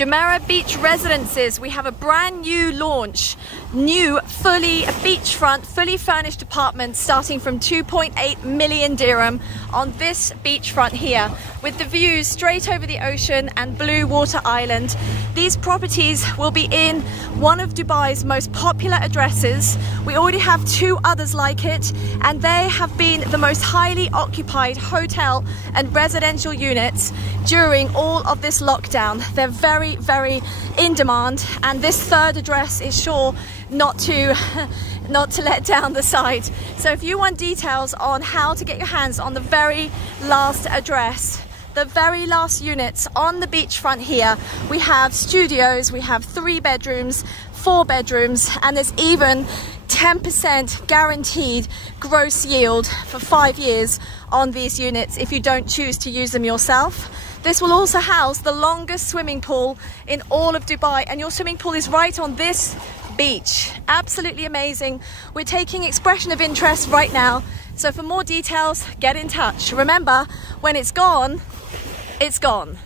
Jumeirah Beach Residences. We have a brand new launch, new fully beachfront, fully furnished apartment starting from 2.8 million dirham on this beachfront here, with the views straight over the ocean and blue water island. These properties will be in one of Dubai's most popular addresses. We already have two others like it, and they have been the most highly occupied hotel and residential units during all of this lockdown. They're very, very in demand, and this third address is sure not to let down the site. So if you want details on how to get your hands on the very last address, the very last units on the beachfront here, we have studios, we have 3 bedrooms, 4 bedrooms, and there's even 10% guaranteed gross yield for 5 years on these units if you don't choose to use them yourself. This will also house the longest swimming pool in all of Dubai, and your swimming pool is right on this beach. Absolutely amazing. We're taking expression of interest right now, so for more details, get in touch. Remember, when it's gone, it's gone.